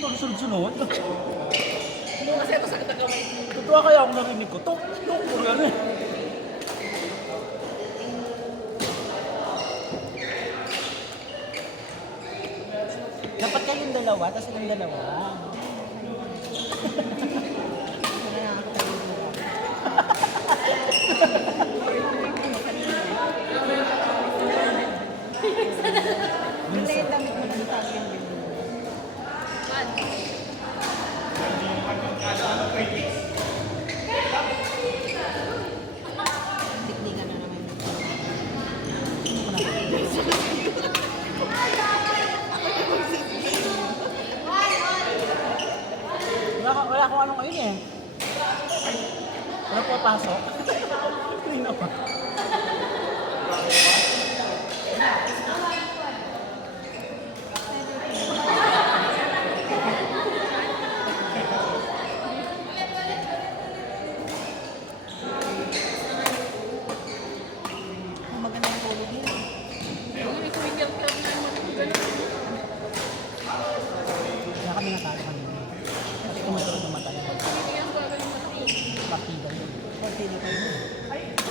Sunod-sunod. Ano kasi ako sakit ang kamay. Totoo kaya akong narinig ko. Tok, tok, puro yan eh. Dapat kayong dalawa, tapos silang dalawa. Minsan. Damit mo ng tagi yung bilog. Tikdigan na naman. Wala akong ano ngayon eh. Wala po pasok. Hindi na pa. Maganda yung tulog nila. May kumigil ka naman. Kaya kami natalo kanina. Kasi tumatulog ng mata. Kumigil ko agad yung mata. Partida yun. Konti na kayo.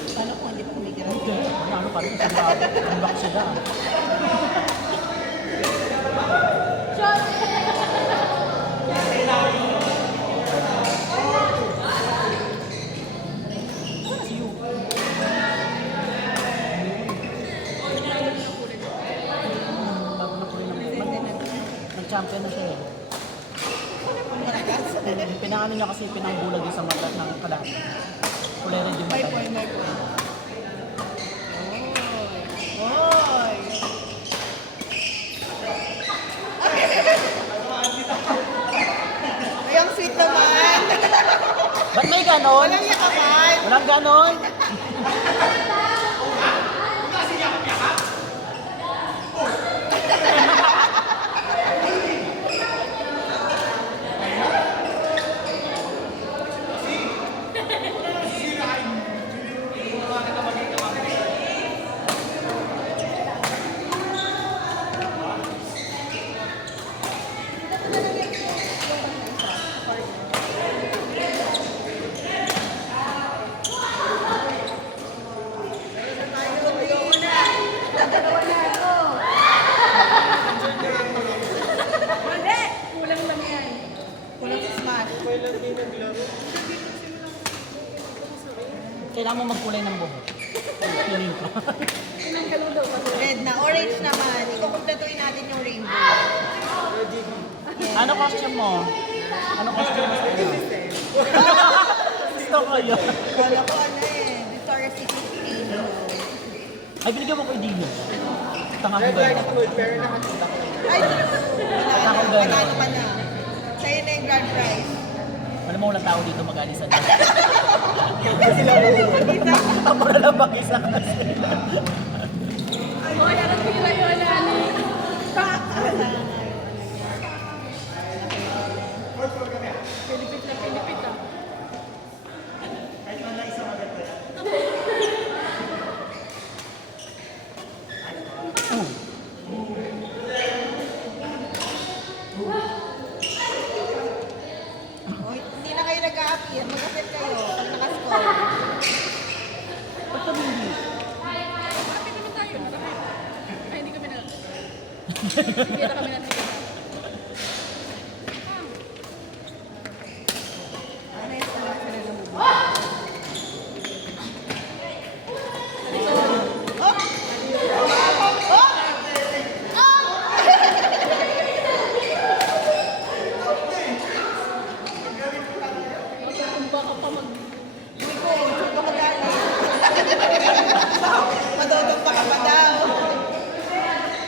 Paano kung hindi pa kumikiran? Hindi. Ano pa rin? Ang back sila. Ano si Yu? Bago na po rin nag-champion na siya eh. Pinangano niya kasi pinangbulag yung sa mata ng kalaban. Kulay red yung May mata. point, may point. Oy! Ay, ang sweet naman. Ba't may ganon? Walang yakapan. Walang ganon? Kulang lang yan. Kulang sa smash. Kailangan mo magkulay ng buhok. Piling ko. Tinanggal mo daw kasi. Red na. Orange naman. Ikukumpletuin natin yung rainbow. Ano costume mo? Ano costume mo? Gusto ko yun. Kala ko ano eh. Victoria's Secret rainbow. Ay, binigyan mo ko yung dino. Tanga ko ba? Ay, panalo pa na. Sa'yo na yung grand prize. Alam mo, walang tao dito mag-alisan. Kasi lang mo. Ako na lang mag-isa kasi. Oh, yan ang tira yun. Pilipit na pilipit ah. Oh, hindi na kayo nag-a-appear. Mag-appear kayo pag nakascore. Ba't kami hindi? Marami naman tayo. Marami. Ay, hindi kami na. Sige na kami na. Sige na. Nice talaga sila ng movie. Baka pa mag... Uy ko, gusto ka magalit. Madodong pa ka pa daw.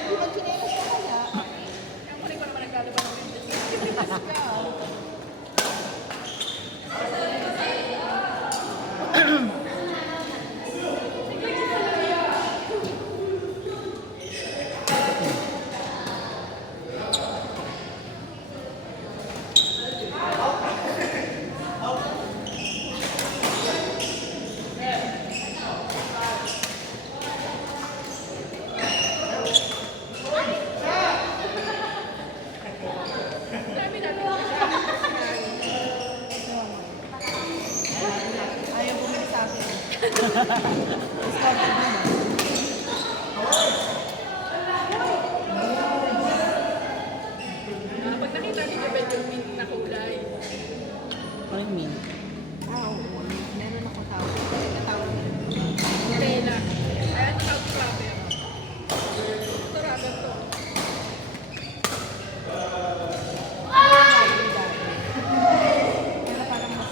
Mag-chinelas ka kaya. Yung kunin ko naman naglalaban ng Rangers. Dami natin Discounted mo ba? Pag nakita ni Jebel yung mint na kulay, Ano yung mean? Oo. Meron akong tawag. Natawag na. tela. Kaya nakawag rubber. Ito rubber to. Pero parang mas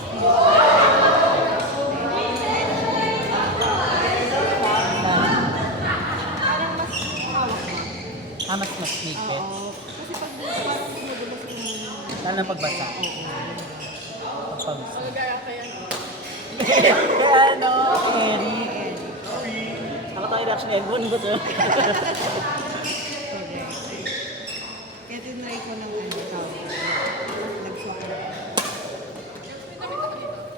parang mas hawak mo. Mas higpit. Oo. Kasi pag parang bumubulas yung... Lalo na pagbasa. Oo. Pagpagsa. Magagaya ka yan. Kaya ano, Eric. Ako tayo reaction yan. Ano ba ito? Correct. Kaya tinry ko ng ano tawag. Nag-swak na.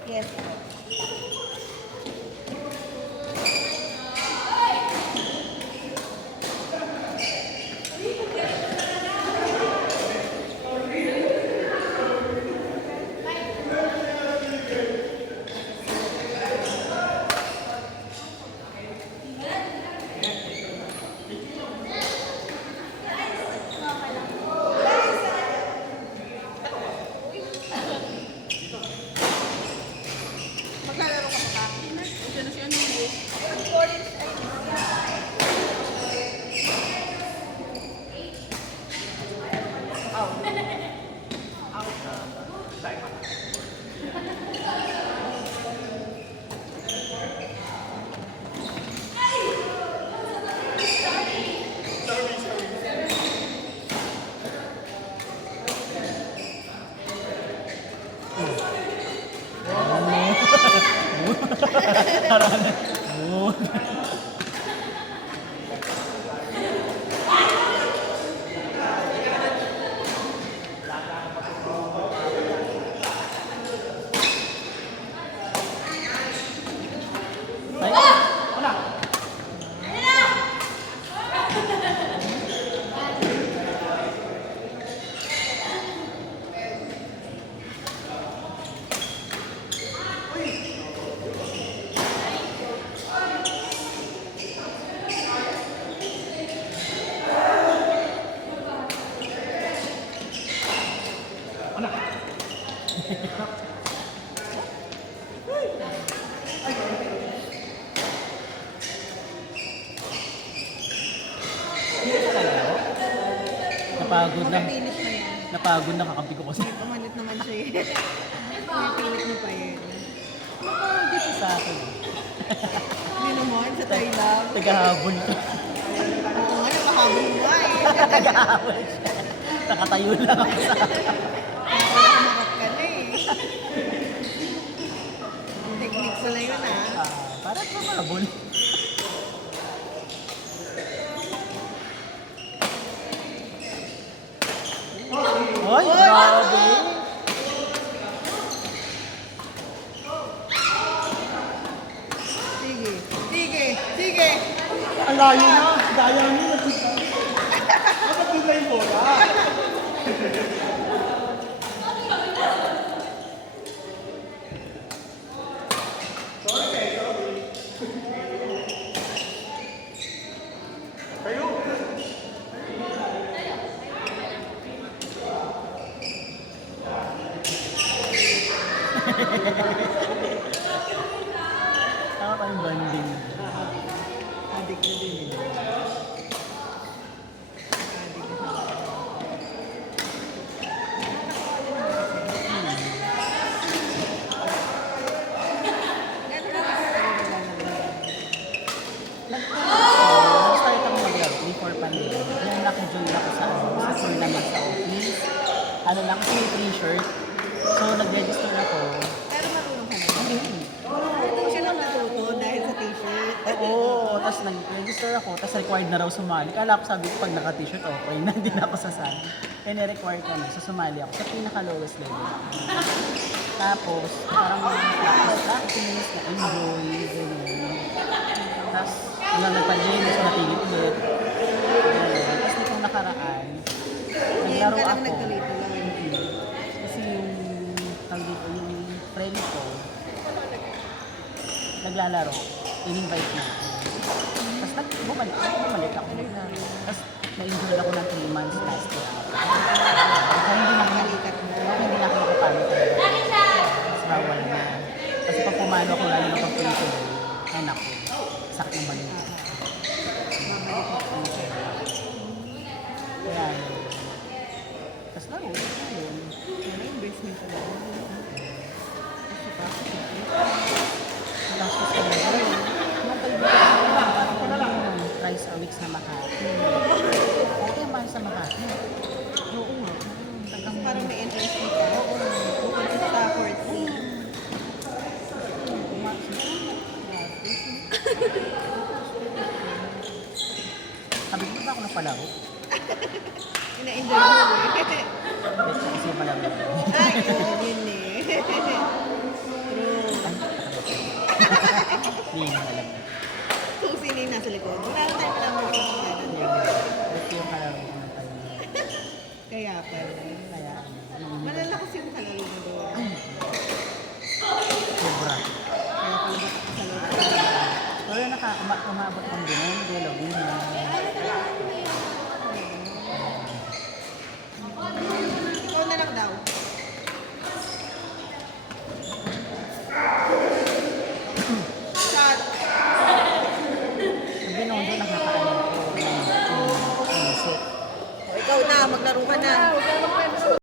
Yes. Maglalaro ka pa. Diyan na si Anilo. Moon. Ay, wala. Hindi ka kalayo? Napagod na. Mapipilit na yan. Napagod na kakampi ko kasi. Pumanit naman siya eh. Mapipilit mo pa yun. Napagod dito sa akin. Hindi naman, sa Thailand. Tagahabol ko. Oo nga, napahabol mo nga eh. Tagahabol siya. Nakatayo lang ako sa Nakamakap ka na eh. Technique pala yun ah. Parang kumabol. Ay, grabe. Sige, sige, sige. Ang layo na. Daya niyo. Dapat yun na yung bola. Tama pa yung banding. Adik na din eh. Adik na. Gano'n na kasi tayo Nag-start ako mag-laro before pandemic. Nung naki-join ako sa tournament sa office. Ano lang, kasi may t-shirt. So, nag-register ako. Pero marunong ka na. Hindi siya lang natuto dahil sa t-shirt. Oo, tapos nag-register ako, tapos required na raw sumali. Kala ko sabi ko pag naka-t-shirt, okay na, hindi na ako sasali. Kaya ni-require ko na, so sumali ako sa pinaka-lowest level. Tapos, parang practice, na-enjoy, ganyan. Tapos, nung nagpa-gym, so natigil ulit. Ganyan. Tapos nitong nakaraan, Ngayon naglaro ka lang ako. nagtuloy-tuloy. Kasi yung, tawag dito, yung friend ko, naglalaro. in-invite na ako. Tapos bumalik ako. Tapos na-enjoy ako ng 3 months last year. Kaya hindi na ako Balikat mo. hindi na ako nakapalo talaga. Tapos bawal na. Kasi pag pumalo ako lalo na pag tuloy-tuloy, ay naku, sak ng balikat. Kaya yun. Tapos laro, yun. Ano investment pa lang? Kasi tapos Tapos talaga, mga kaibigan ko, parang thrice a week sa Makati. Okay, mahal sa Makati. oo nga. Tagang Parang may entrance fee pa. Oo. Bukod sa Stafford fee. Sabi ko ba ako napalaro? Ina-enjoy mo eh. Kasi malaro. Ay, yun eh. True. Hindi mo alam. Kung sino yung nasa likod. Wala na tayo palang mga Ito yung kalaro ko ng time. Kaya pala. Kaya, Malalakas yung kalaro mo doon. sobra. Kaya pala ba't ako sa loob? Pero umabot ng ganun, delo, Ikaw na lang daw.